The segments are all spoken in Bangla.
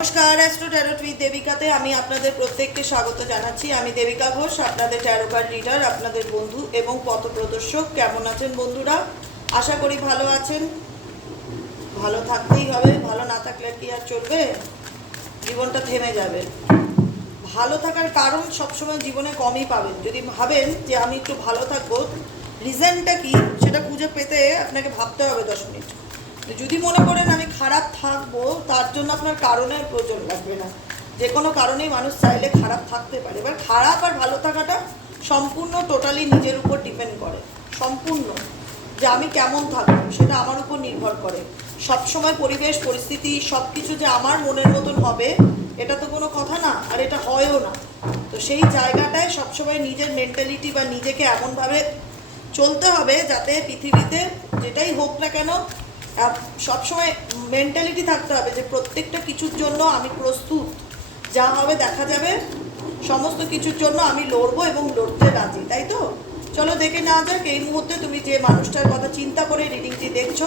নমস্কার অ্যাস্ট্রো ট্যারোট উইথ দেবিকাতে আমি আপনাদের প্রত্যেককে স্বাগত জানাচ্ছি। আমি দেবিকা ঘোষ, আপনাদের ট্যারো কার্ড রিডার আপনাদের বন্ধু এবং পথপ্রদর্শক কেমন আছেন বন্ধুরা? আশা করি ভালো আছেন। ভালো থাকতেই হবে, ভালো না থাকলে কি আর চলবে? জীবনটা থেমে যাবে। ভালো থাকার কারণ সবসময় জীবনে কমই পাবেন। যদি ভাবেন যে আমি একটু ভালো থাকব রিজনটা কি সেটা খুঁজে পেতে আপনাকে ভাবতে হবে দশ মিনিট। যদি মনে করেন আমি খারাপ থাকব, তার জন্য আপনার কারণের প্রয়োজন লাগবে না। যে কোনো কারণেই মানুষ চাইলে খারাপ থাকতে পারে। এবার খারাপ আর ভালো থাকাটা সম্পূর্ণ টোটালি নিজের উপর ডিপেন্ড করে। সম্পূর্ণ। যে আমি কেমন থাকব সেটা আমার উপর নির্ভর করে। সবসময় পরিবেশ, পরিস্থিতি সব কিছু যে আমার মনের মতন হবে, এটা তো কোনো কথা না, আর এটা হয়ও না। তো সেই জায়গাটায় সবসময় নিজের মেন্টালিটি বা নিজেকে এমনভাবে চলতে হবে যাতে পৃথিবীতে যেটাই হোক না কেন সবসময় মেন্টালিটি থাকতে হবে যে প্রত্যেকটা কিছুর জন্য আমি প্রস্তুত। যা হবে দেখা যাবে। সমস্ত কিছুর জন্য আমি লড়বো এবং লড়তে রাজি, তাই তো? চলো দেখে না যাক, এই মুহূর্তে তুমি যে মানুষটার কথা চিন্তা করে রিডিংটি দেখছ,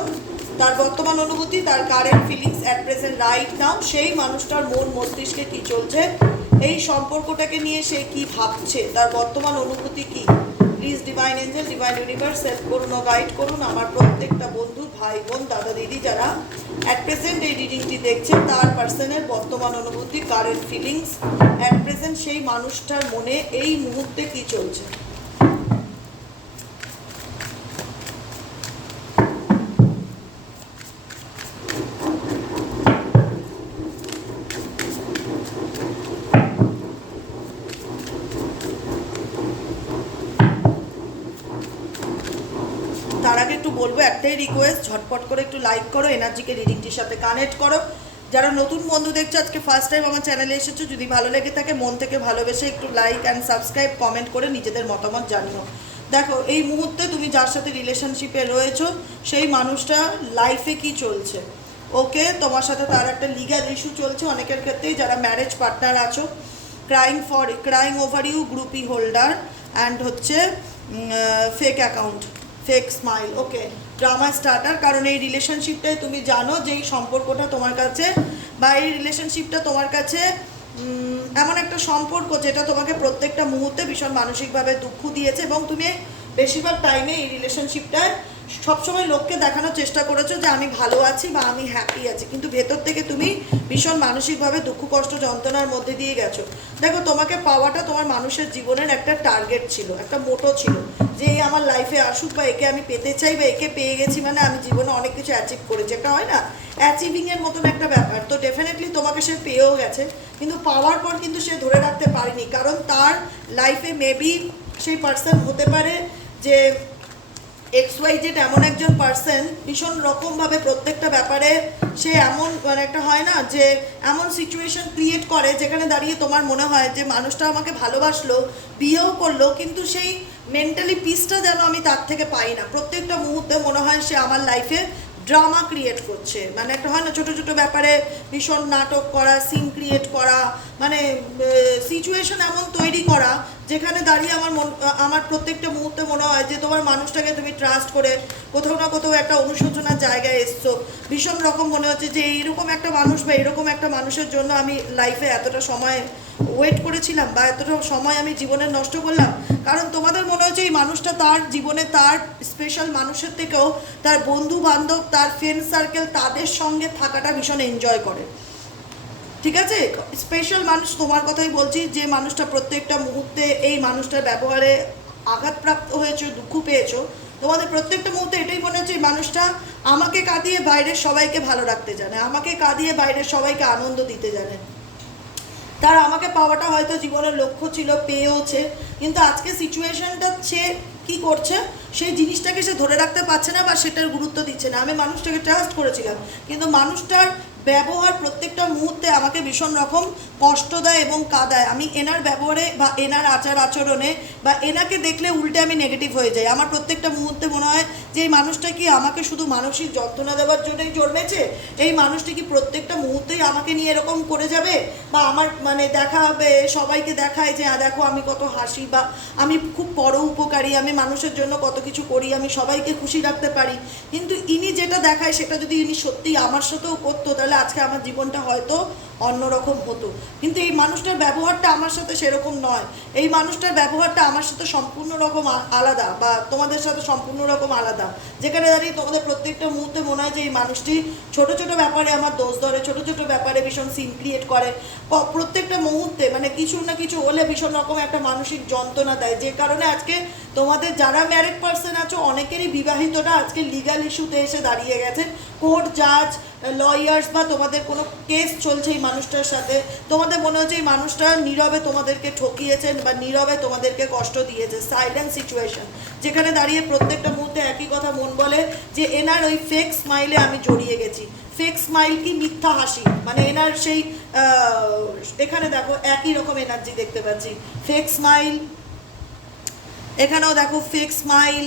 তার বর্তমান অনুভূতি, তার current feelings at present right now সেই মানুষটার মন মস্তিষ্কে কি চলছে, এই সম্পর্কটাকে নিয়ে সে কি ভাবছে, তার বর্তমান অনুভূতি কি? Please divine angel divine universe help করুন গাইড করুন আমার প্রত্যেকটা বন্ধু, ভাই, বোন, দাদা, দিদি যারা অ্যাট প্রেজেন্ট এই রিডিংটি দেখছে তার পার্সনের বর্তমান অনুভূতি কারেন্ট ফিলিংস অ্যাট প্রেজেন্ট সেই মানুষটার মনে এই মুহূর্তে কি চলছে। তার আগে একটু বলব, একটাই রিকোয়েস্ট ঝটপট করে একটু লাইক করো এনার্জিকে রিডিংটির সাথে কানেক্ট করো। যারা নতুন বন্ধু দেখছ, আজকে ফার্স্ট টাইম আমার চ্যানেলে এসেছ, যদি ভালো লেগে থাকে, মন থেকে ভালোবেসে একটু লাইক অ্যান্ড সাবস্ক্রাইব কমেন্ট করে নিজেদের মতামত জানিও। দেখো, এই মুহূর্তে তুমি যার সাথে রিলেশনশিপে রয়েছো, সেই মানুষটা লাইফে কি চলছে? ওকে, তোমার সাথে তার একটা লিগাল ইস্যু চলছে, অনেকের ক্ষেত্রেই যারা ম্যারেজ পার্টনার আছো crying for crying over you groupie holder and হচ্ছে fake account fake smile okay drama starter কারণ এই রিলেশনশিপটায় তুমি জানো যে এই সম্পর্কটা তোমার কাছে বা এই রিলেশনশিপটা তোমার কাছে এমন একটা সম্পর্ক যেটা তোমাকে প্রত্যেকটা মুহূর্তে ভীষণ মানসিকভাবে দুঃখ দিয়েছে এবং তুমি বেশিরভাগ টাইমে এই রিলেশনশিপটায় সবসময় লোককে দেখানোর চেষ্টা করেছ যে আমি ভালো আছি বা আমি হ্যাপি আছি। কিন্তু ভেতর থেকে তুমি ভীষণ মানসিকভাবে দুঃখ, কষ্ট, যন্ত্রণার মধ্যে দিয়ে গেছো। দেখো, তোমাকে পাওয়াটা তোমার মানুষের জীবনের একটা টার্গেট ছিল, একটা মোটো ছিল যে এই আমার লাইফে আসুক বা একে আমি পেতে চাই বা একে পেয়ে গেছি মানে আমি জীবনে অনেক কিছু অ্যাচিভ করেছি। একটা হয় না? অ্যাচিভিংয়ের মতন একটা ব্যাপার। তো ডেফিনেটলি তোমাকে সে পেয়েও গেছে, কিন্তু পাওয়ার পর কিন্তু সে ধরে রাখতে পারেনি। কারণ তার লাইফে মেবি সেই পার্সন হতে পারে যে এক্স ওয়াই জেড এমন একজন পার্সন ভীষণ রকমভাবে প্রত্যেকটা ব্যাপারে সে এমন মানে একটা হয় না যে এমন সিচুয়েশন ক্রিয়েট করে যেখানে দাঁড়িয়ে তোমার মনে হয় যে মানুষটা আমাকে ভালোবাসলো, বিয়েও করল, কিন্তু সেই মেন্টালি পিসটা যেন আমি তার থেকে পাই না। প্রত্যেকটা মুহূর্তে মনে হয় সে আমার লাইফে ড্রামা ক্রিয়েট করছে। মানে একটা হয় না ছোটো ছোটো ব্যাপারে ভীষণ নাটক করা সিন ক্রিয়েট করা মানে সিচুয়েশন এমন তৈরি করা, যেখানে দাঁড়িয়ে আমার মন, আমার প্রত্যেকটা মুহূর্তে মনে হয় যে তোমার মানুষটাকে তুমি ট্রাস্ট করে কোথাও না কোথাও একটা অনুশোচনার জায়গায় এসছো। ভীষণ রকম মনে হচ্ছে যে এইরকম একটা মানুষ বা এরকম একটা মানুষের জন্য আমি লাইফে এতটা সময় ওয়েট করেছিলাম বা এতটা সময় আমি জীবনে নষ্ট করলাম। কারণ তোমাদের মনে হচ্ছে এই মানুষটা তার জীবনে তার স্পেশাল মানুষের থেকেও তার বন্ধু বান্ধব তার ফ্রেন্ড সার্কেল তাদের সঙ্গে থাকাটা ভীষণ এনজয় করে। ঠিক আছে? স্পেশাল মানুষ তোমার কথাই বলছি, যে মানুষটা প্রত্যেকটা মুহূর্তে এই মানুষটার ব্যবহারে আঘাতপ্রাপ্ত হয়েছো, দুঃখ পেয়েছ। তোমাদের প্রত্যেকটা মুহূর্তে এটাই মনে হচ্ছে মানুষটা আমাকে কাঁদিয়ে বাইরের সবাইকে ভালো রাখতে জানে, আমাকে কাঁদিয়ে বাইরের সবাইকে আনন্দ দিতে জানে। তার আমাকে পাওয়াটা হয়তো জীবনের লক্ষ্য ছিল, পেয়েওছে, কিন্তু আজকে সিচুয়েশনটা সে কি করছে, সেই জিনিসটাকে সে ধরে রাখতে পারছে না বা সেটার গুরুত্ব দিচ্ছে না। আমি মানুষটাকে ট্রাস্ট করেছিলাম, কিন্তু মানুষটার ব্যবহার প্রত্যেকটা মুহূর্তে আমাকে ভীষণ রকম কষ্ট দেয় এবং কাঁদায়। আমি এনার ব্যবহারে বা এনার আচার আচরণে বা এনাকে দেখলে উল্টে আমি নেগেটিভ হয়ে যাই। আমার প্রত্যেকটা মুহূর্তে মনে হয় যে এই মানুষটা কি আমাকে শুধু মানসিক যন্ত্রণা দেওয়ার জন্যই জন্মেছে? এই মানুষটি কি প্রত্যেকটা মুহূর্তেই আমাকে নিয়ে এরকম করে যাবে? বা আমার মানে দেখা হবে সবাইকে দেখায় যে "আ, দেখো আমি কত হাসি বা আমি খুব বড় উপকারী আমি মানুষের জন্য কত কিছু করি আমি সবাইকে খুশি রাখতে পারি। কিন্তু ইনি যেটা দেখায় সেটা যদি ইনি সত্যিই আমার সাথেও করতো তাহলে আজকে আমার জীবনটা হয়তো অন্যরকম হতো। কিন্তু এই মানুষটার ব্যবহারটা আমার সাথে সেরকম নয়। এই মানুষটার ব্যবহারটা আমার সাথে সম্পূর্ণ রকম আলাদা বা তোমাদের সাথে সম্পূর্ণ রকম আলাদা। যেখানে দাঁড়িয়ে তোমাদের প্রত্যেকটা মুহূর্তে মনে হয় যে এই মানুষটি ছোট ছোট ব্যাপারে আমার দোষ ধরে, ছোট ছোট ব্যাপারে ভীষণ সিন ক্রিয়েট করে। প্রত্যেকটা মুহূর্তে মানে কিছু না কিছু হলে ভীষণ রকম একটা মানসিক যন্ত্রণা দেয়। যে কারণে আজকে তোমাদের যারা ম্যারিড পার্সন আছো, অনেকেরই বিবাহিতরা আজকে লিগাল ইস্যুতে এসে দাঁড়িয়ে গেছে। কোর্ট জাজ লয়ার্স বা তোমাদের কোনো কেস চলছে এই মানুষটার সাথে। তোমাদের মনে হচ্ছে এই মানুষটা নীরবে তোমাদেরকে ঠকিয়েছেন বা নীরবে তোমাদেরকে কষ্ট দিয়েছে? সাইলেন্ট সিচুয়েশন যেখানে দাঁড়িয়ে প্রত্যেকটা মুহূর্তে একই কথা মন বলে যে, এনার ওই ফেক স্মাইলে আমি জড়িয়ে গেছি। ফেক স্মাইল কি মিথ্যা হাসি? মানে এনার সেই এখানে দেখো একই রকম এনার্জি দেখতে পাচ্ছি। ফেক স্মাইল এখানেও দেখো ফেক স্মাইল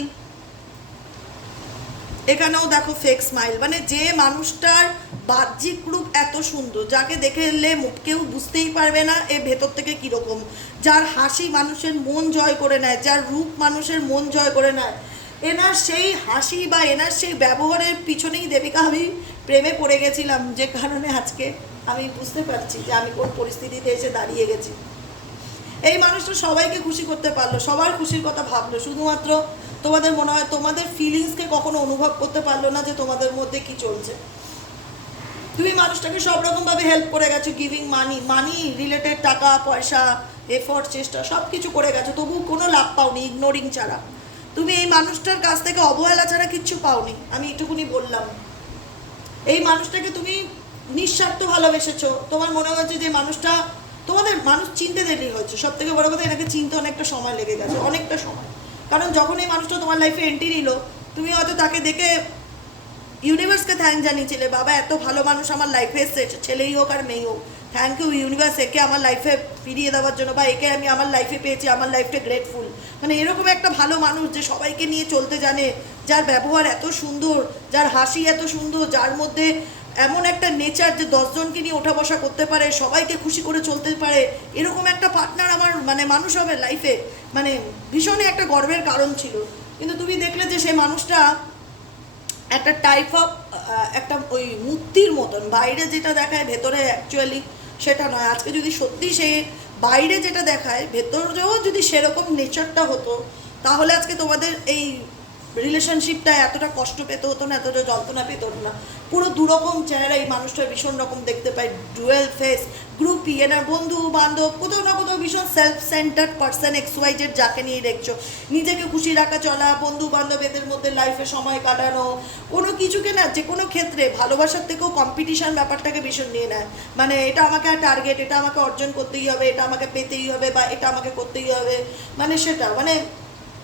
এখানেও দেখো ফেক স্মাইল মানে যে মানুষটার বাহ্যিক রূপ এত সুন্দর, যাকে দেখে মুখ কেউ বুঝতেই পারবে না এ ভেতর থেকে কীরকম যার হাসি মানুষের মন জয় করে নেয়, যার রূপ মানুষের মন জয় করে নেয়, এনার সেই হাসি বা এনার সেই ব্যবহারের পিছনেই দেবিকা আমি প্রেমে পড়ে গেছিলাম, যে কারণে আজকে আমি বুঝতে পারছি যে আমি কোন পরিস্থিতিতে এসে দাঁড়িয়ে গেছি। এই মানুষটা সবাইকে খুশি করতে পারল, সবার খুশির কথা ভাবলো, শুধুমাত্র তোমাদের মনে হয় তোমাদের ফিলিংসকে কখনো অনুভব করতে পারল না যে তোমাদের মধ্যে কি চলছে? তুমি মানুষটাকে সব রকমভাবে হেল্প করে গেছো গিভিং মানি মানি রিলেটেড টাকা, পয়সা এফোর্ট চেষ্টা সব কিছু করে গেছো তবু কোনো লাভ পাওনি ইগনোরিং ছাড়া। তুমি এই মানুষটার কাছ থেকে অবহেলা ছাড়া কিচ্ছু পাওনি, আমি এটুকুনি বললাম। এই মানুষটাকে তুমি নিঃস্বার্থ ভালোবেসেছো। তোমার মনে হয়েছে যে মানুষটা, তোমাদের, মানুষ চিনতে দেরি হয়েছে। সব থেকে বড় কথা, এনাকে চিনতে অনেকটা সময় লেগে গেছে, অনেকটা সময়। কারণ যখন এই মানুষটা তোমার লাইফে এন্ট্রি নিল, তুমি হয়তো তাকে দেখে ইউনিভার্সকে থ্যাংক জানিয়েছিলে, বাবা, এত ভালো মানুষ আমার লাইফে এসছে ছেলেই হোক আর মেয়েই হোক। থ্যাংক ইউ ইউনিভার্স একে আমার লাইফে ফিরিয়ে দেওয়ার জন্য বা একে আমি আমার লাইফে পেয়েছি, আমার লাইফটা গ্রেটফুল মানে এরকম একটা ভালো মানুষ যে সবাইকে নিয়ে চলতে জানে, যার ব্যবহার এত সুন্দর, যার হাসি এত সুন্দর, যার মধ্যে এমন একটা নেচার যে দশজনকে নিয়ে ওঠা বসা করতে পারে, সবাইকে খুশি করে চলতে পারে, এরকম একটা পার্টনার আমার মানে মানুষ হবে লাইফে মানে ভীষণই একটা গর্বের কারণ ছিল। কিন্তু তুমি দেখলে যে সেই মানুষটা একটা টাইপ অফ একটা ওই মূর্তির মতন, বাইরে যেটা দেখায় ভেতরে অ্যাকচুয়ালি সেটা নয়। আজকে যদি সত্যি সে বাইরে যেটা দেখায়, ভেতরেও যদি সেরকম নেচারটা হতো, তাহলে আজকে তোমাদের এই রিলেশনশিপটা এতটা কষ্ট পেতে হতো না, এতটা যন্ত্রণা পেতে হতো না। পুরো দুরকম চেহারা এই মানুষটা ভীষণ রকম দেখতে পাই ডুয়েল ফেস গ্রুপি এনার বন্ধু, বান্ধব, কোথাও না কোথাও ভীষণ সেলফ সেন্টার্ড পার্সন এক্সওয়াইজেড যাকে নিয়ে দেখছ। নিজেকে খুশি রাখা চলা বন্ধু বান্ধব এদের মধ্যে লাইফে সময় কাটানো, কোনো কিছুকে না, যে কোনো ক্ষেত্রে ভালোবাসার থেকেও কম্পিটিশান ব্যাপারটাকে ভীষণ নিয়ে নেয়। মানে এটা আমাকে টার্গেট এটা আমাকে অর্জন করতেই হবে, এটা আমাকে পেতেই হবে বা এটা আমাকে করতেই হবে। মানে সেটা মানে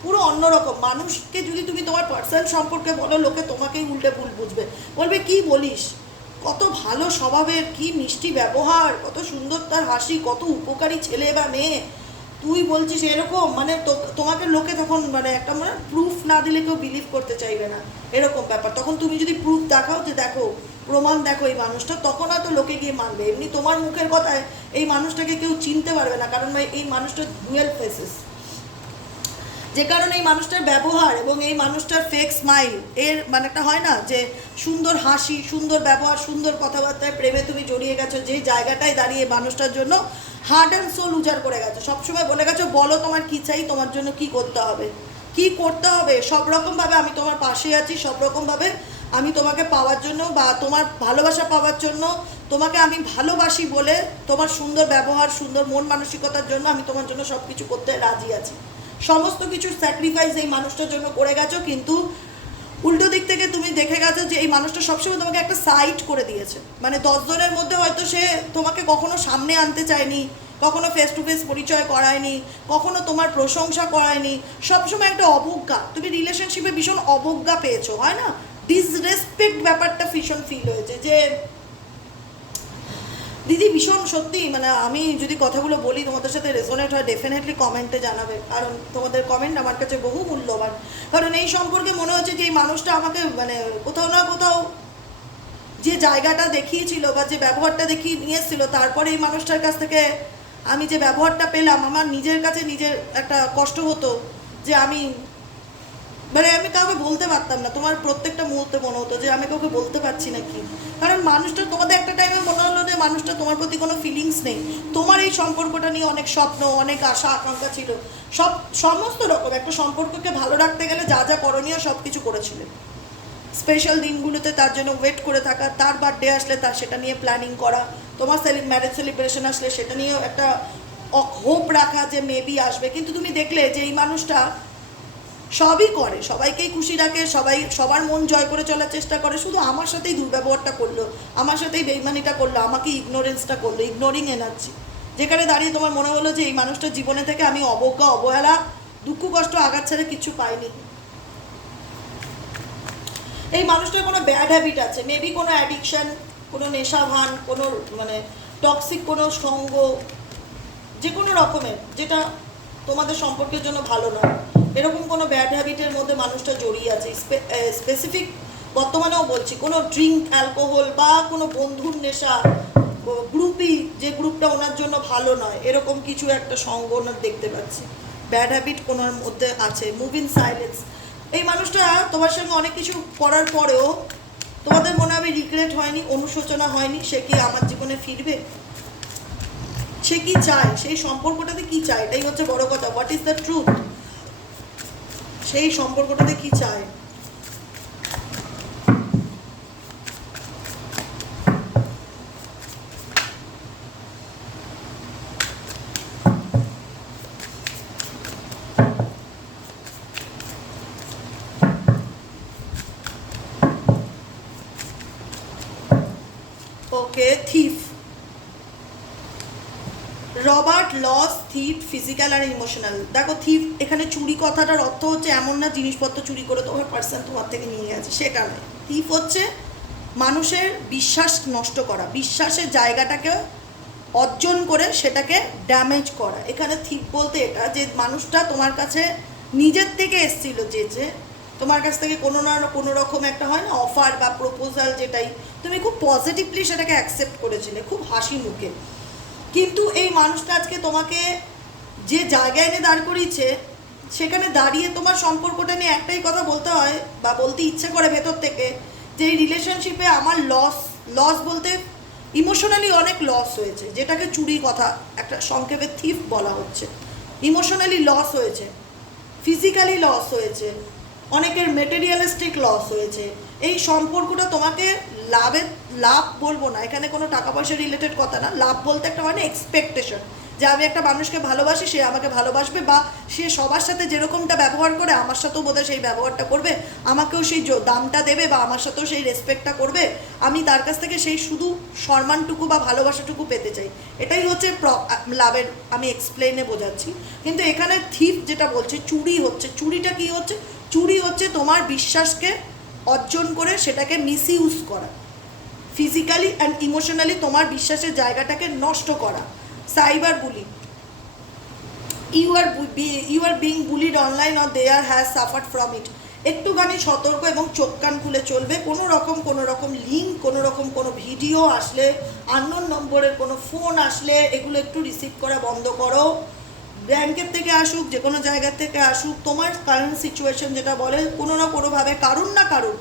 পুরো অন্যরকম। মানুষকে যদি তুমি তোমার পার্সোনাল সম্পর্কে বলো, লোকে তোমাকেই উল্টে ভুল বুঝবে। বলবে, কি বলিস? কত ভালো স্বভাবের, কি মিষ্টি ব্যবহার, কত সুন্দর তার হাসি, কত উপকারী ছেলে বা মেয়ে। তুই বলছিস এরকম? মানে তোমাকে লোকে তখন মানে একটা মানে প্রুফ না দিলে কেউ বিলিভ করতে চাইবে না। এরকম ব্যাপার। তখন তুমি যদি প্রুফ দেখাও যে দেখো, প্রমাণ দেখো এই মানুষটা, তখন হয়তো লোকে গিয়ে মানবে। এমনি তোমার মুখের কথায় এই মানুষটাকে কেউ চিনতে পারবে না, কারণ এই মানুষটা ডুয়েল ফেসেস যে কারণে এই মানুষটার ব্যবহার এবং এই মানুষটার ফেক স্মাইল এর মানে একটা হয় না যে সুন্দর হাসি, সুন্দর ব্যবহার, সুন্দর কথাবার্তায় প্রেমে তুমি জড়িয়ে গেছো, যে জায়গাটায় দাঁড়িয়ে মানুষটার জন্য হার্ট অ্যান্ড সোল উজাড় করে গেছো। সবসময় বলে গেছো, বলো তোমার কী চাই, তোমার জন্য কি করতে হবে? কি করতে হবে? সব রকমভাবে আমি তোমার পাশে আছি, সব রকমভাবে আমি তোমাকে পাওয়ার জন্য বা তোমার ভালোবাসা পাওয়ার জন্য তোমাকে আমি ভালোবাসি বলে তোমার সুন্দর ব্যবহার, সুন্দর মন মানসিকতার জন্য আমি তোমার জন্য সব কিছু করতে রাজি আছি। সমস্ত কিছুর স্যাক্রিফাইস এই মানুষটার জন্য করে গেছো, কিন্তু উল্টো দিক থেকে তুমি দেখে গেছো যে এই মানুষটা সবসময় তোমাকে একটা সাইড করে দিয়েছে। মানে দশজনের মধ্যে হয়তো সে তোমাকে কখনো সামনে আনতে চায়নি, কখনো ফেস টু ফেস পরিচয় করায়নি, কখনো তোমার প্রশংসা করায়নি, সবসময় একটা অবজ্ঞা। তুমি রিলেশনশিপে ভীষণ অবজ্ঞা পেয়েছ, হয় না? ডিসরেসপেক্ট ব্যাপারটা ভীষণ ফিল হয়েছে যে দিদি, ভীষণ সত্যি মানে আমি যদি কথাগুলো বলি, তোমাদের সাথে রেজোনেট হয় ডেফিনেটলি কমেন্টে জানাবে। কারণ তোমাদের কমেন্ট আমার কাছে বহু মূল্যবান। কারণ এই সম্পর্কে মনে হচ্ছে যে এই মানুষটা আমাকে মানে কোথাও না কোথাও যে জায়গাটা দেখিয়েছিল বা যে ব্যবহারটা দেখিয়ে নিয়ে এসেছিল, তারপরে এই মানুষটার কাছ থেকে আমি যে ব্যবহারটা পেলাম, আমার নিজের কাছে নিজের একটা কষ্ট হতো যে আমি মানে আমি কাউকে বলতে পারতাম না। তোমার প্রত্যেকটা মুহূর্তে মনে হতো যে আমি কাউকে বলতে পারছি না কি কারণ মানুষটা, তোমাদের একটা টাইমে মনে হলো যে মানুষটা তোমার প্রতি কোনো ফিলিংস নেই। তোমার এই সম্পর্কটা নিয়ে অনেক স্বপ্ন, অনেক আশা, আকাঙ্ক্ষা ছিল। সব, সমস্ত রকম একটা সম্পর্ককে ভালো রাখতে গেলে যা যা করণীয় সব কিছু করেছিলেন স্পেশাল দিনগুলোতে তার জন্য ওয়েট করে থাকা, তার বার্থডে আসলে তার সেটা নিয়ে প্ল্যানিং করা, তোমার সেলি ম্যারেজ সেলিব্রেশন আসলে সেটা নিয়েও একটা হোপ রাখা যে মেবি আসবে। কিন্তু তুমি দেখলে যে এই মানুষটা সবই করে, সবাইকেই খুশি রাখে, সবাই, সবার মন জয় করে চলার চেষ্টা করে। শুধু আমার সাথেই দুর্ব্যবহারটা করল, আমার সাথেই বেইমানিটা করল, আমাকে ইগনোরেন্সটা করল ইগনোরিং এনার্জি যেখানে দাঁড়িয়ে তোমার মনে হলো যে এই মানুষটার জীবনে থেকে আমি অবজ্ঞা, অবহেলা, দুঃখ, কষ্ট, আঘাত ছেড়ে কিছু পাইনি। এই মানুষটার কোনো ব্যাড হ্যাবিট আছে মেবি কোনো অ্যাডিকশান কোনো নেশা ভান কোনো মানে টক্সিক কোনো সঙ্গ যে কোনো রকমের, যেটা তোমাদের সম্পর্কের জন্য ভালো নয়। এরকম কোনো ব্যাড হ্যাবিটের মধ্যে মানুষটা জড়িয়ে আছে। স্পেসিফিক বর্তমানেও বলছি, কোনো ড্রিঙ্ক অ্যালকোহল বা কোনো বন্ধুর নেশা গ্রুপই যে গ্রুপটা ওনার জন্য ভালো নয়, এরকম কিছু একটা সঙ্গ ওনার দেখতে পাচ্ছি। ব্যাড হ্যাবিট কোনোর মধ্যে আছে। মুভ ইন সাইলেন্স এই মানুষটা তোমার সঙ্গে অনেক কিছু করার পরেও তোমাদের মনে হবে রিগ্রেট হয়নি, অনুশোচনা হয়নি, সে কি আমার জীবনে ফিরবে? সে কি চায়? সেই সম্পর্কটাতে কি চায়? এটাই হচ্ছে বড় কথা। হোয়াট ইজ দ্য ট্রুথ সেই সম্পর্কটাতে কি চায় okay thief robber loss thief physical আর ইমোশনাল দেখো থিপ এখানে চুরি কথাটার অর্থ হচ্ছে এমন না, জিনিসপত্র চুরি করে তোমার পার্সন তোমার থেকে নিয়ে গেছে। সেটা নয়। থিপ হচ্ছে মানুষের বিশ্বাস নষ্ট করা। বিশ্বাসের জায়গাটাকে অর্জন করে সেটাকে ড্যামেজ করা। এখানে থিপ বলতে এটা যে মানুষটা তোমার কাছে নিজের থেকে এসছিল যে যে তোমার কাছ থেকে কোনো না কোনো রকম একটা হয় না অফার বা প্রপোজাল যেটাই, তুমি খুব পজিটিভলি সেটাকে অ্যাকসেপ্ট করেছিলে, খুব হাসি মুখে। কিন্তু এই মানুষটা আজকে তোমাকে যে জায়গায় এনে দাঁড় করিয়েছে, সেখানে দাঁড়িয়ে তোমার সম্পর্কটা নিয়ে একটাই কথা বলতে হয় বা বলতে ইচ্ছে করে ভেতর থেকে, যে এই রিলেশনশিপে আমার লস লস বলতে ইমোশনালি অনেক লস হয়েছে, যেটাকে চুরি কথা, একটা সংক্ষেপে থিফ বলা হচ্ছে। ইমোশনালি লস হয়েছে ফিজিক্যালি লস হয়েছে, অনেকের মেটেরিয়ালিস্টিক লস হয়েছে। এই সম্পর্কটা তোমাকে লাভের, লাভ বলব না, এখানে কোনো টাকা পয়সা রিলেটেড কথা না, লাভ বলতে একটা মানে এক্সপেকটেশন যে আমি একটা মানুষকে ভালোবাসি, সে আমাকে ভালোবাসবে বা সে সবার সাথে যেরকমটা ব্যবহার করে, আমার সাথেও বোধহয় সেই ব্যবহারটা করবে। আমাকেও সেই দামটা দেবে বা আমার সাথেও সেই রেসপেক্টটা করবে। আমি তার কাছ থেকে সেই শুধু সম্মানটুকু বা ভালোবাসাটুকু পেতে চাই। এটাই হচ্ছে লাভের, আমি এক্সপ্লেনে বোঝাচ্ছি। কিন্তু এখানে থিপ যেটা বলছে, চুরি হচ্ছে। চুরিটা কি হচ্ছে? চুরি হচ্ছে তোমার বিশ্বাসকে অর্জন করে সেটাকে মিস ইউজ করা। ফিজিক্যালি অ্যান্ড ইমোশনালি তোমার বিশ্বাসের জায়গাটাকে নষ্ট করা। Cyber bully. You are you are being bullied online or they are has suffered from it একটুখানি সতর্ক এবং চোখ কান খুলে চলবে। কোনো রকম কোনো রকম লিঙ্ক কোনো রকম, কোনো ভিডিও আসলে আননোন নম্বরের কোনো ফোন আসলে, এগুলো একটু রিসিভ করা বন্ধ করো। ব্যাংকের থেকে আসুক যে কোনো জায়গা থেকে আসুক, তোমার কারেন্ট সিচুয়েশন যেটা বলে, কোনো না কোনোভাবে কারুন না কারুন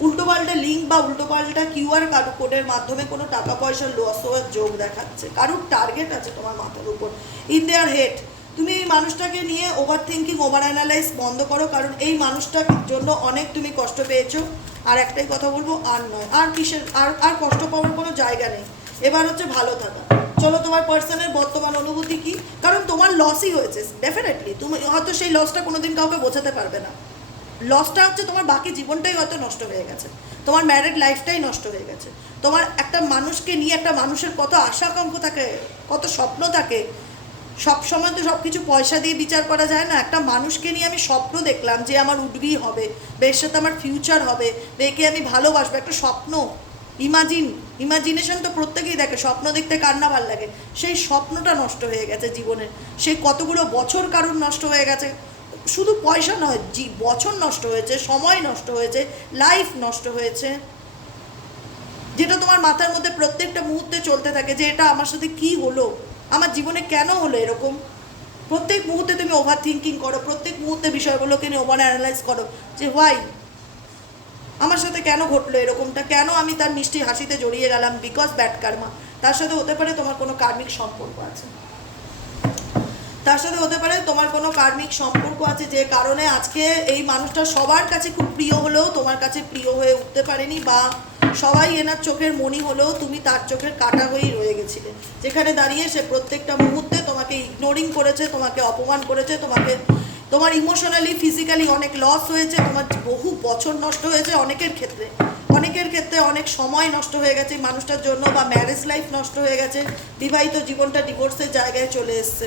উল্টোপাল্টা লিঙ্ক বা উল্টোপাল্টা কিউআর কোডের মাধ্যমে কোনো টাকা পয়সার লস হওয়ার যোগ দেখাচ্ছে। কারুর টার্গেট আছে তোমার মাথার উপর। ইন দেয়ার হেড তুমি এই মানুষটাকে নিয়ে ওভার থিঙ্কিং ওভার অ্যানালাইজ বন্ধ করো, কারণ এই মানুষটার জন্য অনেক তুমি কষ্ট পেয়েছ। আর একটাই কথা বলব, আর নয়, আর কিসের, আর আর কষ্ট পাওয়ার কোনো জায়গা নেই। এবার হচ্ছে ভালো থাকা। চলো তোমার পার্সনের বর্তমান অনুভূতি কি? কারণ তোমার লসই হয়েছে ডেফিনেটলি তুমি হয়তো সেই লসটা কোনোদিন কাউকে বোঝাতে পারবে না। লসটা হচ্ছে তোমার বাকি জীবনটাই হয়তো নষ্ট হয়ে গেছে। তোমার ম্যারিড লাইফটাই নষ্ট হয়ে গেছে। তোমার একটা মানুষকে নিয়ে একটা মানুষের কত আশা আকাঙ্ক্ষ থাকে, কত স্বপ্ন থাকে সব সময় তো সব কিছু পয়সা দিয়ে বিচার করা যায় না। একটা মানুষকে নিয়ে আমি স্বপ্ন দেখলাম যে আমার উঠবি হবে বের সাথে আমার ফিউচার হবে বেকে আমি ভালোবাসবো, একটা স্বপ্ন। ইমাজিন ইমাজিনেশন তো প্রত্যেকেই দেখে, স্বপ্ন দেখতে কার না ভালো লাগে? সেই স্বপ্নটা নষ্ট হয়ে গেছে জীবনের সেই কতগুলো বছর কারুর নষ্ট হয়ে গেছে? শুধু পয়সা নয়, জি, বছর নষ্ট হয়েছে, সময় নষ্ট হয়েছে লাইফ নষ্ট হয়েছে। যেটা তোমার মাথার মধ্যে প্রত্যেকটা মুহূর্তে চলতে থাকে যে এটা আমার সাথে কি হলো, আমার জীবনে কেন হলো এরকম? প্রত্যেক মুহূর্তে তুমি ওভার থিঙ্কিং করো, প্রত্যেক মুহূর্তে বিষয়গুলোকে নিয়ে ওভার অ্যানালাইজ করো যে হোয়াই আমার সাথে কেন ঘটলো এরকমটা? কেন আমি তার মিষ্টি হাসিতে জড়িয়ে গেলাম? বিকজ ব্যাট কার্মা তার সাথে হতে পারে তোমার কোনো কার্মিক সম্পর্ক আছে। তার সাথে হতে পারে তোমার কোনো কার্মিক সম্পর্ক আছে যে কারণে আজকে এই মানুষটা সবার কাছে খুব প্রিয় হলেও তোমার কাছে প্রিয় হয়ে উঠতে পারেনি বা সবাই এনার চোখের মনি হলেও তুমি তার চোখের কাটা হয়েই রয়ে গেছিলে। যেখানে দাঁড়িয়ে সে প্রত্যেকটা মুহূর্তে তোমাকে ইগনোরিং করেছে, তোমাকে অপমান করেছে, তোমাকে, তোমার ইমোশনালি ফিজিক্যালি অনেক লস হয়েছে, তোমার বহু বছর নষ্ট হয়েছে অনেকের ক্ষেত্রে। অনেকের ক্ষেত্রে অনেক সময় নষ্ট হয়ে গেছে মানুষটার জন্য বা ম্যারেজ লাইফ নষ্ট হয়ে গেছে, বিবাহিত জীবনটা ডিভোর্সের জায়গায় চলে এসছে।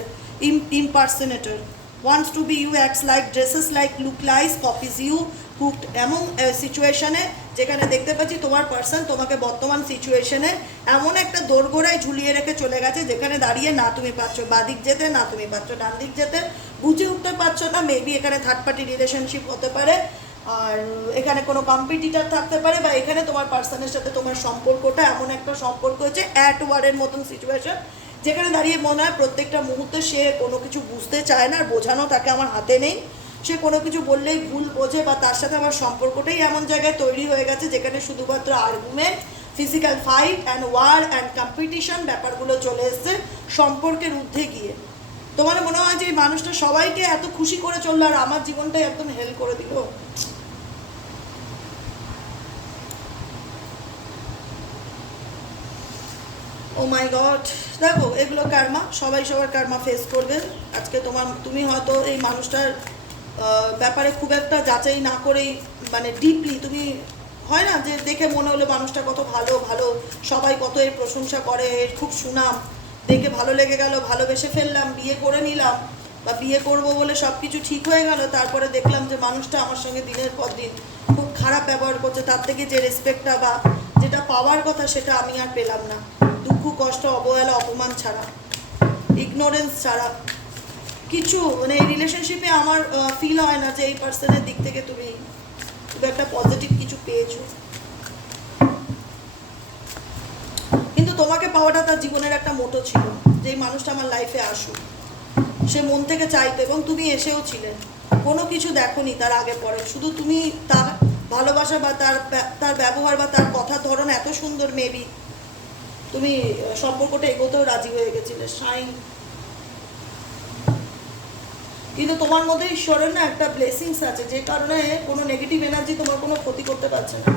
Impersonator wants to be you acts like dresses like look lies copies you cooked এমন সিচুয়েশনে যেখানে দেখতে পাচ্ছি তোমার পার্সন তোমাকে বর্তমান সিচুয়েশনে এমন একটা দোরগোড়ায় ঝুলিয়ে রেখে চলে গেছে যেখানে দাঁড়িয়ে না তুমি পাচ্ছ বাদিক যেতে, না তুমি পাচ্ছ ডান দিক যেতে, বুঝে উঠতে পারছ না। মেবি এখানে থার্ড পার্টি রিলেশনশিপ হতে পারে। আর এখানে কোনো কম্পিটিটার থাকতে পারে বা এখানে তোমার পার্সনের সাথে তোমার সম্পর্কটা এমন একটা সম্পর্ক হচ্ছে অ্যাট ওয়ারের মতন সিচুয়েশন যেখানে দাঁড়িয়ে মনে হয় প্রত্যেকটা মুহূর্তে সে কোনো কিছু বুঝতে চায় না, আর বোঝানো তাকে আমার হাতে নেই। সে কোনো কিছু বললেই ভুল বোঝে বা তার সাথে আমার সম্পর্কটাই এমন জায়গায় তৈরি হয়ে গেছে যেখানে শুধুমাত্র argument physical fight and war and competition ব্যাপারগুলো চলে এসছে সম্পর্কের ঊর্ধ্বে গিয়ে। তোমার মনে হয় যে এই মানুষটা সবাইকে এত খুশি করে চলল আর আমার জীবনটাই একদম হেল্প করে দিল? ও মাই গড দেখো, এগুলো কার্মা সবাই সবার কার্মা ফেস করবে। আজকে তোমার, তুমি হয়তো এই মানুষটার ব্যাপারে খুব একটা যাচাই না করেই মানে ডিপলি তুমি, হয় না যে দেখে মনে হলো মানুষটা কত ভালো ভালো, সবাই কত এর প্রশংসা করে, এর খুব সুনাম। দেখে ভালো লেগে গেল, ভালোবেসে ফেললাম, বিয়ে করে নিলাম, বা বিয়ে করব বলে সব কিছু ঠিক হয়ে গেল, তারপরে দেখলাম যে মানুষটা আমার সঙ্গে দিনের পর দিন খুব খারাপ ব্যবহার করছে, তার থেকে যে রেসপেক্টটা বা যেটা পাওয়ার কথা সেটা আমি আর পেলাম না। কষ্ট, অবহেলা, অপমান ছাড়া ইগনোরেন্স ছাড়া, কিছু মানে এই রিলেশনশিপে আমার ফিল হয় না যে এই পার্সনের দিক থেকে তুমি খুব একটা পজিটিভ কিছু পেয়েছ। কিন্তু তোমাকে পাওয়াটা তার জীবনের একটা মোটো ছিল, যে এই মানুষটা আমার লাইফে আসুক। সে মন থেকে চাইতো এবং তুমি এসেও ছিলে। কোনো কিছু দেখোনি তার আগে পরে। শুধু তুমি তার ভালোবাসা বা তার তার ব্যবহার বা তার কথার ধরন এত সুন্দর মেবি তুমি সম্পর্কটা এগোতেও রাজি হয়ে গেছিলে শাইন কিন্তু তোমার মধ্যে ঈশ্বরের না একটা ব্লেসিংস আছে, যে কারণে কোনো নেগেটিভ এনার্জি তোমার কোনো ক্ষতি করতে পারছে না।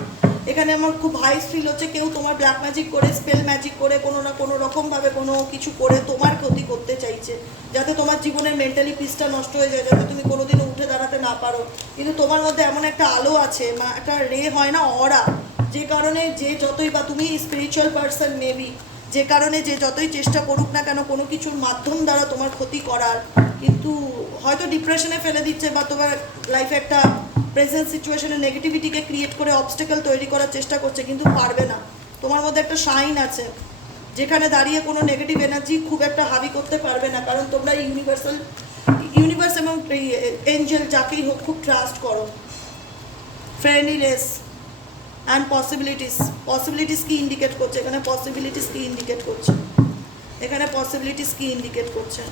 এখানে আমার খুব হাই ফিল হচ্ছে কেউ তোমার ব্ল্যাক ম্যাজিক করে স্পেল ম্যাজিক করে, কোনো না কোনো রকমভাবে কোনো কিছু করে তোমার ক্ষতি করতে চাইছে, যাতে তোমার জীবনের মেন্টালি পিসটা নষ্ট হয়ে যায়, যাতে তুমি কোনোদিনও উঠে দাঁড়াতে না পারো। কিন্তু তোমার মধ্যে এমন একটা আলো আছে একটা রে হয় না, অরা যে কারণে যে যতই বা তুমি স্পিরিচুয়াল পার্সন মেবি যে কারণে যে যতই চেষ্টা করুক না কেন, কোনো কিছুর মাধ্যম দ্বারা তোমার ক্ষতি করার, কিন্তু হয়তো ডিপ্রেশনে ফেলে দিচ্ছে বা তোমার লাইফে একটা প্রেজেন্ট সিচুয়েশনে নেগেটিভিটিকে ক্রিয়েট করে অবস্টেকেল তৈরি করার চেষ্টা করছে, কিন্তু পারবে না। তোমার মধ্যে একটা শাইন আছে, যেখানে দাঁড়িয়ে কোনো নেগেটিভ এনার্জি খুব একটা হাবি করতে পারবে না, কারণ তোমরা ইউনিভার্সাল ইউনিভার্স এবং এঞ্জেল যাকেই হোক খুব ট্রাস্ট করো। ফ্রেন্ডলিনেস অ্যান্ড পসিবিলিটিস পসিবিলিটিস কি ইন্ডিকেট করছে? এখানে পসিবিলিটিস কি ইন্ডিকেট করছে? এখানে পসিবিলিটিস কি ইন্ডিকেট করছে?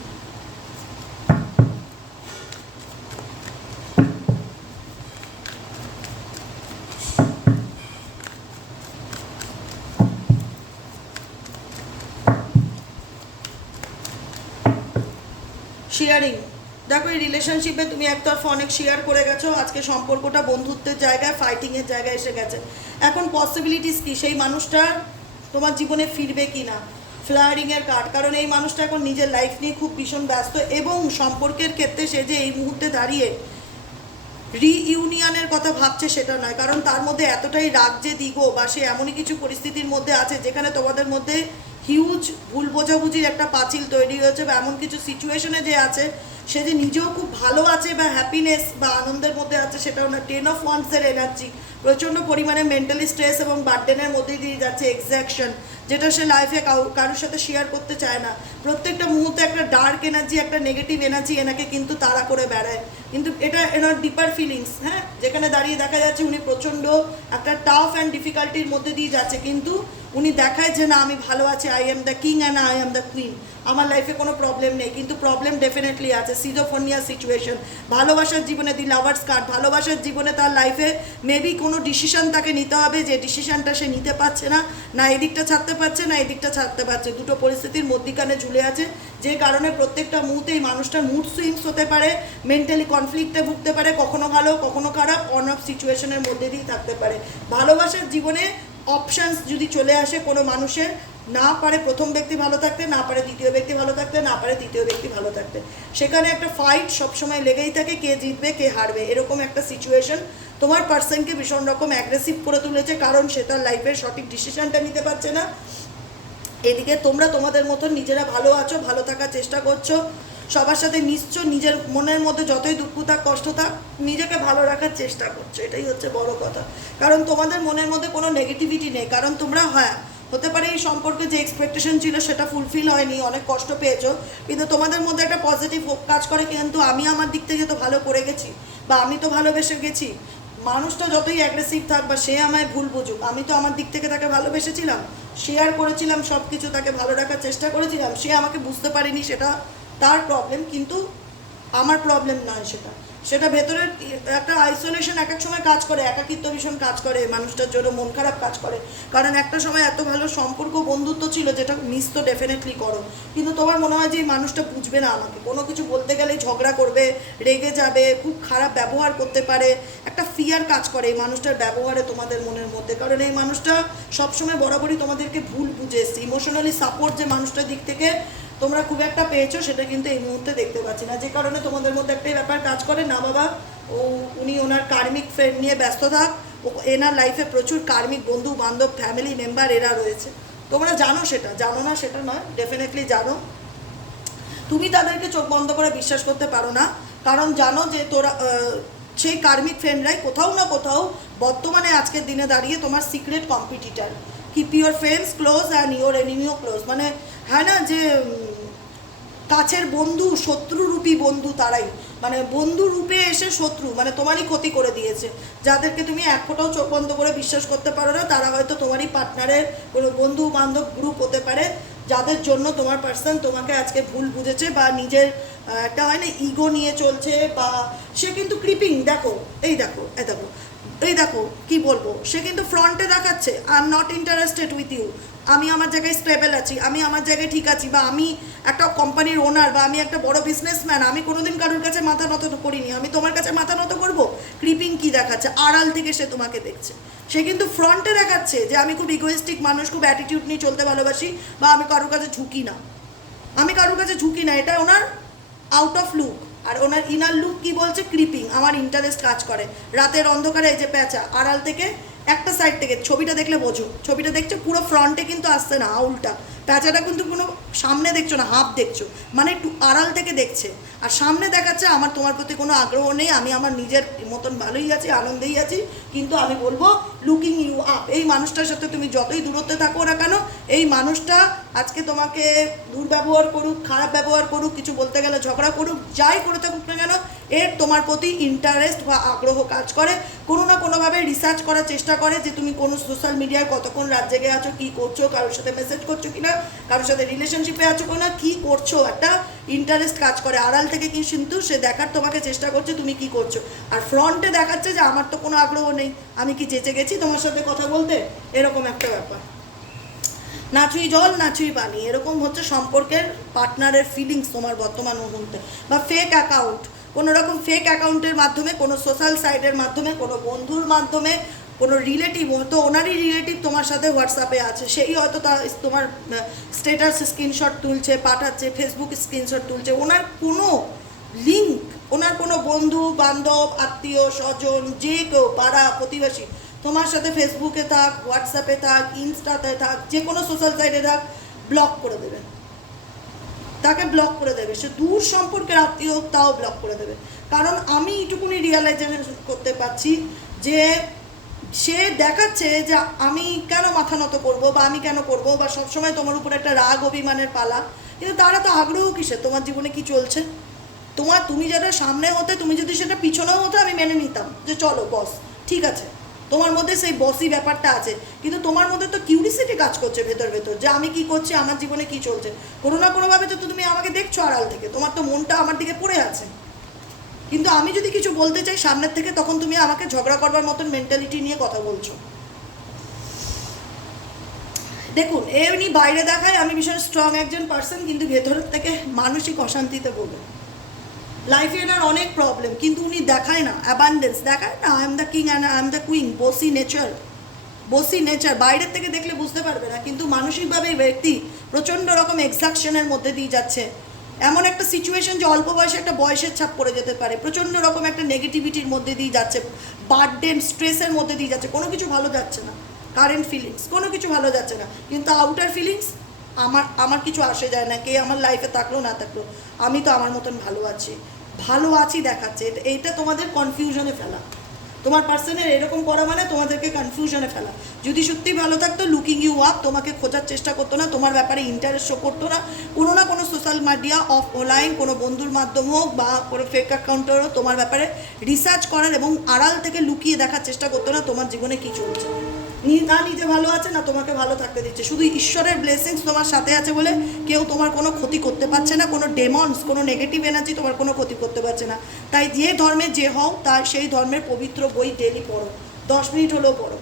শেয়ারিং দেখো, এই রিলেশনশিপে তুমি একতরফা অনেক শেয়ার করে গেছো। আজকে সম্পর্কটা বন্ধুত্বের জায়গায় ফাইটিংয়ের জায়গায় এসে গেছে। এখন পসিবিলিটিস কি? সেই মানুষটা তোমার জীবনে ফিরবে কি না ফ্লায়ারিংয়ের কার্ড কারণ এই মানুষটা এখন নিজের লাইফ নিয়ে খুব ভীষণ ব্যস্ত এবং সম্পর্কের ক্ষেত্রে সে যে এই মুহূর্তে দাঁড়িয়ে রিইউনিয়নের কথা ভাবছে সেটা নয়। কারণ তার মধ্যে এতটাই রাগ যে দিগো বা সে এমনই কিছু পরিস্থিতির মধ্যে আছে যেখানে তোমাদের মধ্যে হিউজ ভুল বোঝাবুঝির একটা পাঁচিল তৈরি হয়েছে বা এমন কিছু সিচুয়েশনে যে আছে, সে যে নিজেও খুব ভালো আছে বা হ্যাপিনেস বা আনন্দের মধ্যে আছে সেটা ওনার টেন অফ ওয়ান্সের এনার্জি প্রচণ্ড পরিমাণে মেন্টালি স্ট্রেস এবং বার্ডেনের মধ্যে দিয়ে যাচ্ছে এক্সাকশন যেটা সে লাইফে কারোর সাথে শেয়ার করতে চায় না। প্রত্যেকটা মুহূর্তে একটা ডার্ক এনার্জি একটা নেগেটিভ এনার্জি এনাকে কিন্তু তাড়া করে বেড়ায়। কিন্তু এটা এনার ডিপার ফিলিংস হ্যাঁ? যেখানে দাঁড়িয়ে দেখা যাচ্ছে উনি প্রচণ্ড একটা টাফ অ্যান্ড ডিফিকাল্টির মধ্যে দিয়ে যাচ্ছে। কিন্তু উনি দেখায় যে, না, আমি ভালো আছি I am the king and I am the queen আমার লাইফে কোনো প্রবলেম নেই, কিন্তু প্রবলেম ডেফিনেটলি আছে। সিজোফোনিয়া সিচুয়েশন ভালোবাসার জীবনে দি লাভার্স কার্ড ভালোবাসার জীবনে তার লাইফে মেবি কোনো ডিসিশন তাকে নিতে হবে, যে ডিসিশনটা সে নিতে পারছে না না এদিকটা ছাড়তে পারছে, না এদিকটা ছাড়তে পারছে। দুটো পরিস্থিতির মধ্যিখানে ঝুলে আছে, যে কারণে প্রত্যেকটা মুহূর্তেই মানুষটার মুড সুইংস হতে পারে মেন্টালি কনফ্লিক্টে ভুগতে পারে, কখনো ভালো, কখনো খারাপ অন অফ সিচুয়েশনের মধ্যে দিয়েই থাকতে পারে। ভালোবাসার জীবনে অপশানস যদি চলে আসে, কোনো মানুষের, না পারে প্রথম ব্যক্তি ভালো থাকতে, না পারে দ্বিতীয় ব্যক্তি ভালো থাকতে, না পারে তৃতীয় ব্যক্তি ভালো থাকতে। সেখানে একটা ফাইট সবসময় লেগেই থাকে, কে জিতবে, কে হারবে, এরকম একটা সিচুয়েশন তোমার পার্সনকে ভীষণ রকম অ্যাগ্রেসিভ করে তুলেছে, কারণ সে তার লাইফের সঠিক ডিসিশনটা নিতে পারছে না। এদিকে তোমরা তোমাদের মতন নিজেরা ভালো আছো, ভালো থাকার চেষ্টা করছ। সবার সাথে মিশছো নিজের মনের মধ্যে যতই দুঃখ থাক, কষ্ট থাক, নিজেকে ভালো রাখার চেষ্টা করছ। এটাই হচ্ছে বড় কথা। কারণ তোমাদের মনের মধ্যে কোনো নেগেটিভিটি নেই। কারণ তোমরা হ্যাঁ হতে পারে এই সম্পর্কে যে এক্সপেকটেশন ছিল সেটা ফুলফিল হয়নি, অনেক কষ্ট পেয়েছ, কিন্তু তোমাদের মধ্যে একটা পজিটিভ কাজ করে, কিন্তু আমি আমার দিক থেকে তো ভালো করে গেছি বা আমি তো ভালোবেসে গেছি। মানুষটা যতই অ্যাগ্রেসিভ থাক বা সে আমায় ভুল বুঝুক, আমি তো আমার দিক থেকে তাকে ভালোবেসেছিলাম শেয়ার করেছিলাম সব কিছু তাকে ভালো রাখার চেষ্টা করেছিলাম, সে আমাকে বুঝতে পারেনি, সেটা তার প্রবলেম কিন্তু আমার প্রবলেম নয় সেটা। সেটা ভেতরের একটা আইসোলেশন এক এক সময় কাজ করে, একাকিত্ব ভীষণ কাজ করে, মানুষটার জন্য মন খারাপ কাজ করে। কারণ একটা সময় এত ভালো সম্পর্ক, বন্ধুত্ব ছিল যেটা মিস তো ডেফিনেটলি করো। কিন্তু তোমার মনে হয় যে এই মানুষটা বুঝবে না আমাকে? কোনো কিছু বলতে গেলে ঝগড়া করবে, রেগে যাবে, খুব খারাপ ব্যবহার করতে পারে। একটা ফিয়ার কাজ করে এই মানুষটার ব্যবহারে তোমাদের মনের মধ্যে। কারণ এই মানুষটা সবসময় বরাবরই তোমাদেরকে ভুল বুঝে এসছে। ইমোশনালি সাপোর্ট যে মানুষটার দিক থেকে তোমরা খুব একটা পেয়েছ, সেটা কিন্তু এই মুহূর্তে দেখতে পাচ্ছি না। যে কারণে তোমাদের মধ্যে একটাই ব্যাপার, কাজ করে। না বাবা, ও, উনি ওনার কার্মিক ফ্রেন্ড নিয়ে ব্যস্ত থাক। ও, এনার লাইফে প্রচুর কার্মিক বন্ধু, বান্ধব ফ্যামিলি মেম্বার এরা রয়েছে। তোমরা জানো সেটা, জানো না সেটা নয় ডেফিনেটলি জানো। তুমি তাদেরকে চোখ বন্ধ করে বিশ্বাস করতে পারো না। কারণ জানো যে তোরা সেই কার্মিক ফ্রেন্ডরাই কোথাও না কোথাও বর্তমানে আজকের দিনে দাঁড়িয়ে তোমার secret competitor keep your friends close and your এনিমিও close মানে হ্যাঁ না, যে কাছের বন্ধু, শত্রুরূপী বন্ধু তারাই। মানে বন্ধু রূপে এসে শত্রু মানে তোমারই ক্ষতি করে দিয়েছে। যাদেরকে তুমি এক ফোঁটাও চোখ বন্ধ করে বিশ্বাস করতে পারো না, তারা হয়তো তোমারই পার্টনারের কোনো বন্ধু বান্ধব গ্রুপ হতে পারে, যাদের জন্য তোমার পার্সন তোমাকে আজকে ভুল বুঝেছে বা নিজের একটা হয় না ইগো নিয়ে চলছে বা সে কিন্তু ক্রিপিং দেখো, এই দেখো এই দেখো এই দেখো, কি বলব, সে কিন্তু ফ্রন্টে দেখাচ্ছে I am not interested with you আমি আমার জায়গায় স্টেবল আছি, আমি আমার জায়গায় ঠিক আছি, বা আমি একটা কোম্পানির ওনার বা আমি একটা বড় বিজনেসম্যান আমি কোনোদিন কারোর কাছে মাথা নত করিনি, আমি তোমার কাছে মাথা নত করব? ক্রিপিং কি দেখাচ্ছে? আড়াল থেকে সে তোমাকে দেখছে। সে কিন্তু ফ্রন্টে দেখাচ্ছে যে আমি খুব ইগোয়েস্টিক মানুষ, খুব অ্যাটিটিউড নিয়ে চলতে ভালোবাসি, বা আমি কারোর কাছে ঝুঁকি না। আমি কারোর কাছে ঝুঁকি না এটা ওনার আউট অফ লুক আর ওনার ইনার লুক কি বলছে? ক্রিপিং আমার ইন্টারেস্ট কাজ করে। রাতের অন্ধকারে এই যে প্যাঁচা আড়াল থেকে একটা সাইড থেকে, ছবিটা দেখলে বোঝো। ছবিটা দেখছ, পুরো ফ্রন্টে কিন্তু আসছে না আউলটা প্যাঁচাটা কিন্তু কোনো সামনে দেখছ না হাফ দেখছ। মানে একটু আড়াল থেকে দেখছে। আর সামনে দেখাচ্ছে, আমার তোমার প্রতি কোনো আগ্রহ নেই, আমি আমার নিজের মতন ভালোই আছি, আনন্দেই আছি। কিন্তু আমি বলব লুকিং ইউ আপ এই মানুষটার সাথে তুমি যতই দূরত্বে থাকো না কেন, এই মানুষটা আজকে তোমাকে দুর্ব্যবহার করুক, খারাপ ব্যবহার করুক, কিছু বলতে গেলে ঝগড়া করুক, যাই করে থাকুক না কেন এর তোমার প্রতি ইন্টারেস্ট বা আগ্রহ কাজ করে। কোনো না কোনোভাবে রিসার্চ করার চেষ্টা করে যে তুমি কোনো সোশ্যাল মিডিয়ায় কতক্ষণ রাত জেগে আছো, কী করছ, কারোর সাথে মেসেজ করছ কি না কারোর সাথে রিলেশনশিপে আছো কি না কী করছ, একটা ইন্টারেস্ট কাজ করে। আড়াল থেকে কি কিন্তু সে দেখার তোমাকে চেষ্টা করছে তুমি কি করছ। আর ফ্রন্টে দেখাচ্ছে যে আমার তো কোনো আগ্রহ নেই। আমি কি চেঁচে গেছি তোমার সাথে কথা বলতে? এরকম একটা ব্যাপার। নাচুই জল নাচুই পানি। এরকম হচ্ছে সম্পর্কের পার্টনারের ফিলিংস তোমার বর্তমান মুহূর্তে। বা ফেক অ্যাকাউন্ট কোনো রকম ফেক অ্যাকাউন্টের মাধ্যমে, কোনো সোশ্যাল সাইটের মাধ্যমে, কোনো বন্ধুর মাধ্যমে, কোনো রিলেটিভ হয়তো ওনারই রিলেটিভ তোমার সাথে হোয়াটসঅ্যাপে আছে, সেই হয়তো তার তোমার স্টেটাস স্ক্রিনশট তুলছে, পাঠাচ্ছে ফেসবুক স্ক্রিনশট তুলছে, ওনার কোনো লিঙ্ক ওনার কোনো বন্ধু, বান্ধব, আত্মীয়, স্বজন, যে কেউ, পাড়া, প্রতিবেশী, তোমার সাথে ফেসবুকে থাক হোয়াটসঅ্যাপে থাক ইনস্টাতে থাক, যে কোনো সোশ্যাল সাইটে থাক ব্লক করে দেবে। তাকে ব্লক করে দেবে। সে দূর সম্পর্কের আত্মীয় হোক তাও ব্লক করে দেবে। কারণ আমি এইটুকুনি রিয়ালাইজেশন করতে পারছি যে সে দেখাচ্ছে যে আমি কেন মাথা নত করব বা আমি কেন করব বা সবসময় তোমার উপর একটা রাগ অভিমানের পালা। কিন্তু তারা তো আগ্রহ কিসে তোমার জীবনে কি চলছে? তোমার, তুমি যেটা সামনে হতে, তুমি যদি সেটা পিছনেও হতে, আমি মেনে নিতাম। যে চলো বস ঠিক আছে। তোমার মধ্যে সেই বসি ব্যাপারটা আছে। কিন্তু তোমার মধ্যে তো কিউরিসিটি কাজ করছে ভেতর ভেতর, যে আমি কি করছি, আমার জীবনে কি চলছে। কোনো না কোনোভাবে তো তুমি আমাকে দেখছ আড়াল থেকে, তোমার তো মনটা আমার দিকে পড়ে আছে। কিন্তু আমি যদি কিছু বলতে চাই সামনের থেকে, তখন তুমি আমাকে ঝগড়া করবার মতন মেন্টালিটি নিয়ে কথা বলছো। দেখুন, এমনি বাইরে দেখায় আমি ভীষণ স্ট্রং একজন পার্সন কিন্তু ভেতরের থেকে মানসিক অশান্তিতে বলব লাইফে এনার অনেক প্রবলেম কিন্তু উনি দেখায় না অ্যাবান্ডেন্স দেখায় না I am the king and I am the queen bossy nature bossy nature বাইরের থেকে দেখলে বুঝতে পারবে না, কিন্তু মানসিকভাবে ব্যক্তি প্রচণ্ড রকম এক্সাকশনের মধ্যে দিয়ে যাচ্ছে। এমন একটা সিচুয়েশন যে অল্প বয়সে একটা বয়সের ছাপ পড়ে যেতে পারে, প্রচণ্ড রকম একটা নেগেটিভিটির মধ্যে দিয়ে যাচ্ছে বার্থডে স্ট্রেসের মধ্যে দিয়ে যাচ্ছে, কোনো কিছু ভালো যাচ্ছে না কারেন্ট ফিলিংস কোনো কিছু ভালো যাচ্ছে না, কিন্তু আউটার ফিলিংস আমার আমার কিছু আসে যায় না, কে আমার লাইফে থাকল না থাকল, আমি তো আমার মতন ভালো আছি। ভালো আছি দেখাচ্ছে। এটা এইটা তোমাদের কনফিউশনে ফেলা। তোমার পার্সনের এরকম করা মানে তোমাদেরকে কনফিউশনে ফেলা। যদি সত্যি ভালো থাকতো লুকিং ইউ আপ তোমাকে খোঁজার চেষ্টা করতো না, তোমার ব্যাপারে ইন্টারেস্ট শো করতো না। কোনো না কোনো সোশ্যাল মিডিয়া অফ অনলাইন কোনো বন্ধুর মাধ্যম হোক বা কোনো ফেক অ্যাকাউন্টের হোক, তোমার ব্যাপারে রিসার্চ করার এবং আড়াল থেকে লুকিয়ে দেখার চেষ্টা করতো না, তোমার জীবনে কী চলছে? নি- নিজে ভালো আছে, না তোমাকে ভালো থাকতে দিচ্ছে। শুধু ঈশ্বরের ব্লেসিংস তোমার সাথে আছে বলে কেউ তোমার কোনো ক্ষতি করতে পারছে না, কোনো ডেমন্স কোনো নেগেটিভ এনার্জি তোমার কোনো ক্ষতি করতে পারছে না। তাই যে ধর্মে যে হও, তার সেই ধর্মের পবিত্র বই ডেলি পড়ো। দশ মিনিট হলেও পড়ো।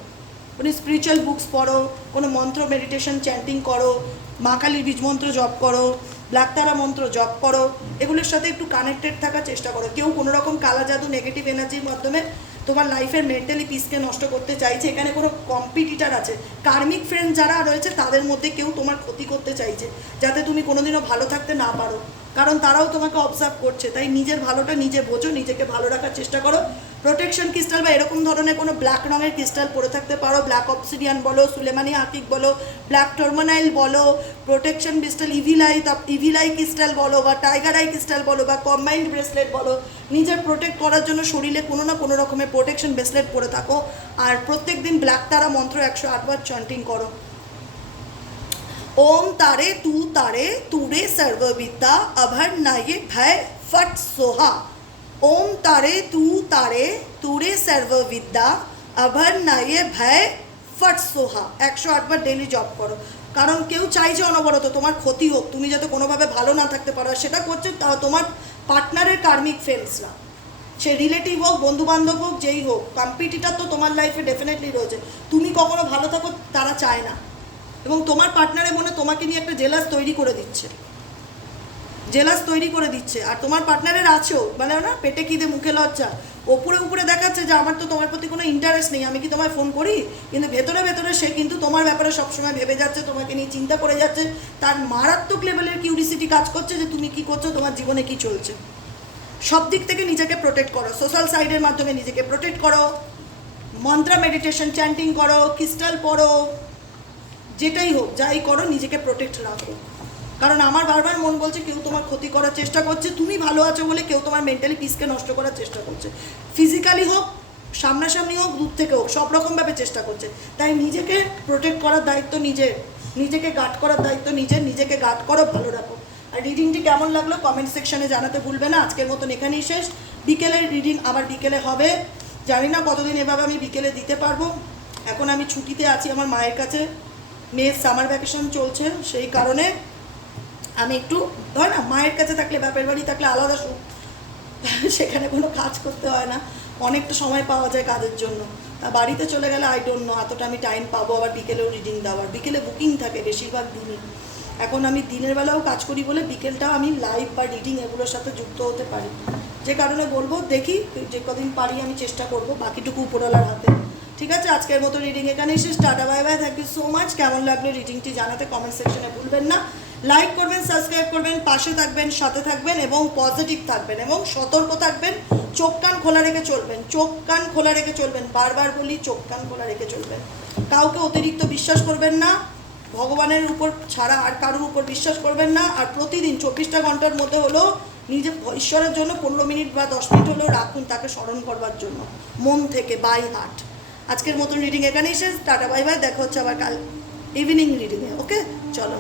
কোনো স্পিরিচুয়াল বুকস পড়ো, কোনো মন্ত্র মেডিটেশন চ্যান্টিং করো, মা কালীর বীজ মন্ত্র জপ করো ব্ল্যাক তারা মন্ত্র জপ করো, এগুলোর সাথে একটু কানেক্টেড থাকার চেষ্টা করো। কেউ কোনো রকম কালা জাদু নেগেটিভ এনার্জির মাধ্যমে তোমার লাইফের মেন্টালি পিসকে নষ্ট করতে চাইছে, এখানে কোনো কম্পিটিটার আছে। কার্মিক ফ্রেন্ড যারা রয়েছে, তাদের মধ্যে কেউ তোমার ক্ষতি করতে চাইছে, যাতে তুমি কোনোদিনও ভালো থাকতে না পারো। কারণ তারাও তোমাকে অবজার্ভ করছে, তাই নিজের ভালোটা নিজে বোঝো, নিজেকে ভালো রাখার চেষ্টা করো। প্রোটেকশন ক্রিস্টাল বা এরকম ধরনের কোনো ব্ল্যাক রঙের ক্রিস্টাল পরে থাকতে পারো ব্ল্যাক অপসিডিয়ান বলো সুলেমানি আকিক বলো ব্ল্যাক টর্মানাইল বলো protection crystal evil eye evil eye crystal বলো বা টাইগার আই ক্রিস্টাল বলো বা কম্বাইন্ড ব্রেসলেট বলো নিজের প্রোটেক্ট করার জন্য শরীরে কোনো না কোনো রকমের প্রোটেকশন ব্রেসলেট পরে থাকো আর প্রত্যেক দিন ব্ল্যাক তারা মন্ত্র একশো আটবার চন্টিং করো ओम तारे तू तारे तूरे सर्वविद्या अभर नाये भय फट सोहा ओम तारे तू तारे तूरे सर्वविद्या अभर नाये ভয় ফট সোহা একশো আটবার ডেলি জব করো কারণ কেউ চাইছে অনবরত তোমার ক্ষতি হোক তুমি যাতে কোনোভাবে ভালো না থাকতে পারো আর সেটা করছে তা তোমার পার্টনারের কার্মিক ফ্রেন্ডসরা সে রিলেটিভ হোক বন্ধু বান্ধব হোক যেই হোক কম্পিটিটার তো তোমার লাইফে ডেফিনেটলি রয়েছে তুমি কখনো ভালো থাকো তারা চায় না এবং তোমার পার্টনারে মনে তোমাকে নিয়ে একটা জেলাস তৈরি করে দিচ্ছে জেলাস তৈরি করে দিচ্ছে। আর তোমার পার্টনারের আছেও বলে না, পেটে খিদে, মুখে লজ্জা। ওপরে উপরে দেখাচ্ছে যে, আমার তো তোমার প্রতি কোনো ইন্টারেস্ট নেই। আমি কি তোমায় ফোন করি? কিন্তু ভেতরে ভেতরে সে কিন্তু তোমার ব্যাপারে সবসময় ভেবে যাচ্ছে, তোমাকে নিয়ে চিন্তা করে যাচ্ছে। তার মারাত্মক লেভেলের কিউরিসিটি কাজ করছে যে, তুমি কি করছ? তোমার জীবনে কি চলছে? সব দিক থেকে নিজেকে প্রোটেক্ট করো। সোশ্যাল সাইডের মাধ্যমে নিজেকে প্রোটেক্ট করো। মন্ত্রা মেডিটেশন চ্যান্টিং করো। ক্রিস্টাল পড়ো। যেটাই হোক, যাই করো, নিজেকে প্রোটেক্ট রাখো। কারণ আমার বারবার মন বলছে কেউ তোমার ক্ষতি করার চেষ্টা করছে, তুমি ভালো আছো বলে কেউ তোমার মেন্টালি পিসকে নষ্ট করার চেষ্টা করছে। ফিজিক্যালি হোক, সামনাসামনি হোক, দূর থেকে হোক, সব রকমভাবে চেষ্টা করছে। তাই নিজেকে প্রোটেক্ট করার দায়িত্ব নিজের নিজেকে গার্ড করার দায়িত্ব নিজের নিজেকে গার্ড করো, ভালো রাখো। আর রিডিংটি কেমন লাগল কমেন্ট সেকশানে জানাতে ভুলবে না। আজকের মতন এখানেই শেষ। বিকেলের রিডিং আবার বিকেলে হবে। জানি না কতদিন এভাবে আমি বিকেলে দিতে পারব। এখন আমি ছুটিতে আছি আমার মায়ের কাছে। মেয়ের সামার ভ্যাকেশন চলছে, সেই কারণে আমি একটু হয় না, মায়ের কাছে থাকলে, বাপের বাড়ি থাকলে আলাদা সুখ। সেখানে কোনো কাজ করতে হয় না। অনেকটা সময় পাওয়া যায় কাজের জন্য। তা বাড়িতে চলে গেলে আই ডোন্ট নো এতটা আমি টাইম পাবো। আবার বিকেলেও রিডিং দেওয়ার। বিকেলে বুকিং থাকে বেশিরভাগ দিনই। এখন আমি দিনের বেলাও কাজ করি বলে বিকেলটাও আমি লাইভ বা রিডিং এগুলোর সাথে যুক্ত হতে পারি। যে কারণে বলব, দেখি যে কদিন পারি আমি চেষ্টা করব, বাকিটুকু উপরওয়ালার হাতে। ঠিক আছে, আজকের মতো রিডিং এখানে এসে tata bye bye thank you so much কেমন লাগল রিডিংটি জানাতে কমেন্ট সেকশনে ভুলবেন না। লাইক করবেন সাবস্ক্রাইব করবেন, পাশে থাকবেন, সাথে থাকবেন এবং পজিটিভ থাকবেন এবং সতর্ক থাকবেন। চোখ কান খোলা রেখে চলবেন। চোখ কান খোলা রেখে চলবেন। বারবার বলি, চোখ কান খোলা রেখে চলবেন। কাউকে অতিরিক্ত বিশ্বাস করবেন না। ভগবানের উপর ছাড়া আর কারোর উপর বিশ্বাস করবেন না। আর প্রতিদিন চব্বিশটা ঘণ্টার মধ্যে হলেও নিজে ঈশ্বরের জন্য পনেরো মিনিট বা দশ মিনিট হলেও রাখুন তাকে স্মরণ করবার জন্য। মন থেকে বাই হার্ট আজকের মতন রিডিং এখানেই শেষ। টাটা বাই বাই দেখা হচ্ছে আবার কাল ইভিনিং রিডিংয়ে ওকে চলো।